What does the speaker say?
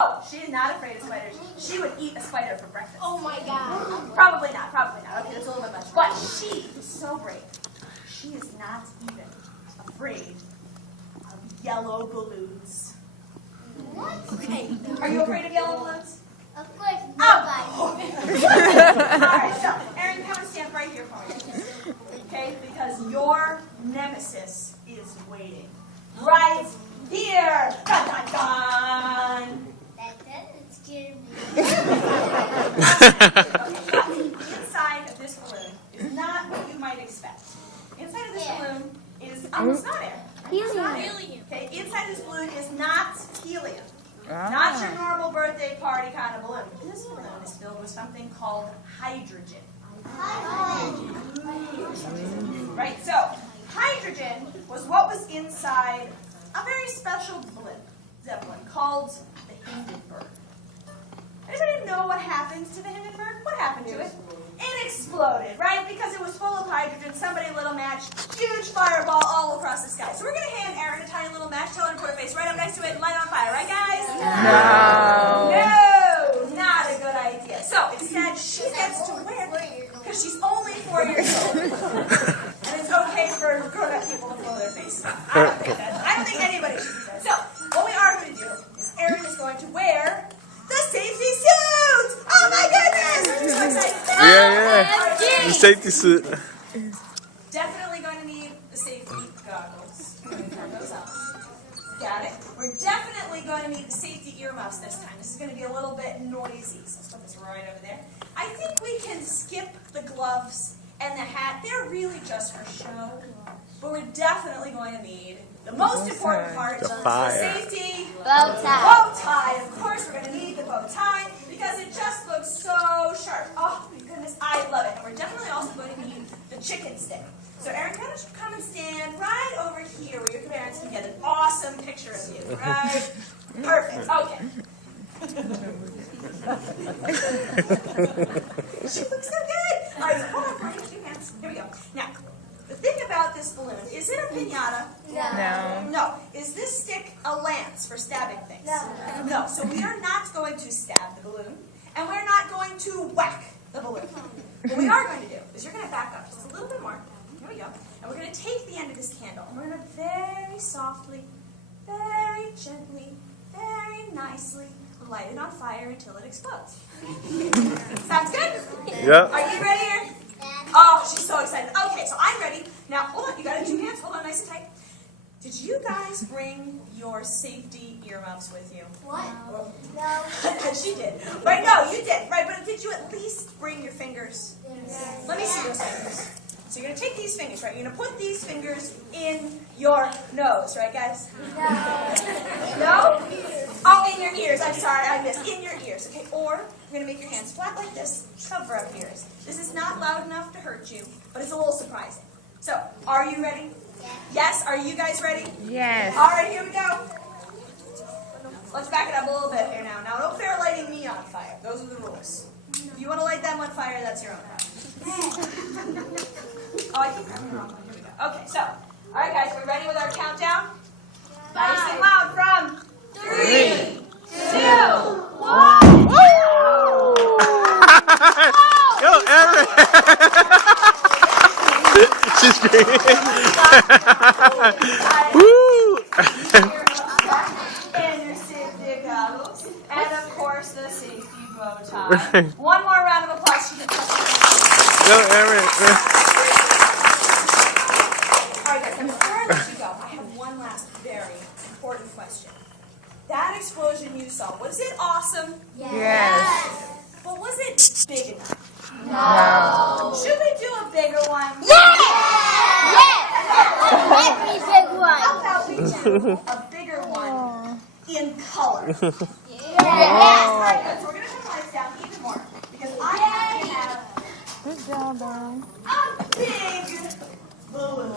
Oh, she is not afraid of spiders. She would eat a spider for breakfast. Oh my God. Probably not, probably not. Okay, that's a little bit much. But she is so brave. She is not even afraid of yellow balloons. What? Okay. Are you afraid of yellow balloons? Of course, nobody. Alright, so Erin, come and stand right here for me. Okay, because your nemesis is waiting. Right here! Dun dun dun! That doesn't scare me. Inside of this balloon is not what you might expect. Inside of this balloon is it's not air. It's not air. Okay, inside this balloon is not helium. Not your normal birthday party kind of balloon. This balloon is filled with something called hydrogen. Right, so hydrogen was what was inside a very special zeppelin called the Hindenburg. Anybody know what happened to the Hindenburg? What happened to it? It exploded, right? Because it was full of hydrogen. Somebody lit a match, huge fireball all across the sky. So we're going to hand Erin a tiny little match, tell her to put her face right up next to it and light it on fire, right guys? No. No, not a good idea. So instead, she gets to wear, because she's only 4 years old. And it's okay for grown-up people to blow their faces off. I don't think anybody should do that. So what we are going to do is Erin is going to wear the safety suit! Oh my goodness! I'm so excited. The safety suit. Definitely going to need the safety goggles. Turn those on. Got it. We're definitely going to need the safety earmuffs this time. This is going to be a little bit noisy, so let's put this right over there. I think we can skip the gloves and the hat. They're really just for show. But we're definitely going to need the most important part, the safety Bow tie. bow tie. Of course, we're going to need the bow tie because it just looks so sharp. Oh, my goodness, I love it. And we're definitely also going to need the chicken stick. So Erin, come and stand right over here where your parents can get an awesome picture of you. Right? Perfect. Okay. She looks so good. All right, so hold on for me. 2 hands. Here we go. Now, the thing about this balloon, is it a piñata? No. No. Is this stick a lance for stabbing things? No. So we are not going to stab the balloon, and we're not going to whack the balloon. What we are going to do is you're going to back up just a little bit more. Here we go. And we're going to take the end of this candle, and we're going to very softly, very gently, very nicely light it on fire until it explodes. Sounds good? Yeah. Are you ready, Erin? Oh, she's so excited. Okay, so I'm ready. Now, hold on. You got it in 2 hands. Hold on nice and tight. Did you guys bring your safety earmuffs with you? What? No. She did. Right, no, you did. Right, but did you at least bring your fingers? Yes. Let me see those fingers. So you're going to take these fingers, right? You're going to put these fingers in your nose, right, guys? No? Oh, in your ears. I'm sorry, I missed. In your ears, okay? Or you're going to make your hands flat like this, cover up ears. This is not loud enough to hurt you, but it's a little surprising. So, are you ready? Yes? Are you guys ready? Yes. All right, here we go. Let's back it up a little bit here now. Now, don't fair lighting me on fire. Those are the rules. If you want to light them on fire, that's your own problem. Oh, I keep grabbing the wrong one. Here we go. Okay, so, all right, guys, are we ready with our countdown? Nice and loud from 3, 2, 1. Yo, Erin. She's screaming. Woo! And your safety goggles. And, of course, the safety bow tie. One more round of applause. Yo, Erin. All right, guys, and before I let you go, I have one last very important question. That explosion you saw, was it awesome? Yes. But was it big enough? No. Should we do a bigger one? Every big one. How about we do a bigger one in color? Yes. All right, good. So we're going to turn the lights down even more because I have to have Good job, Erin. a big balloon.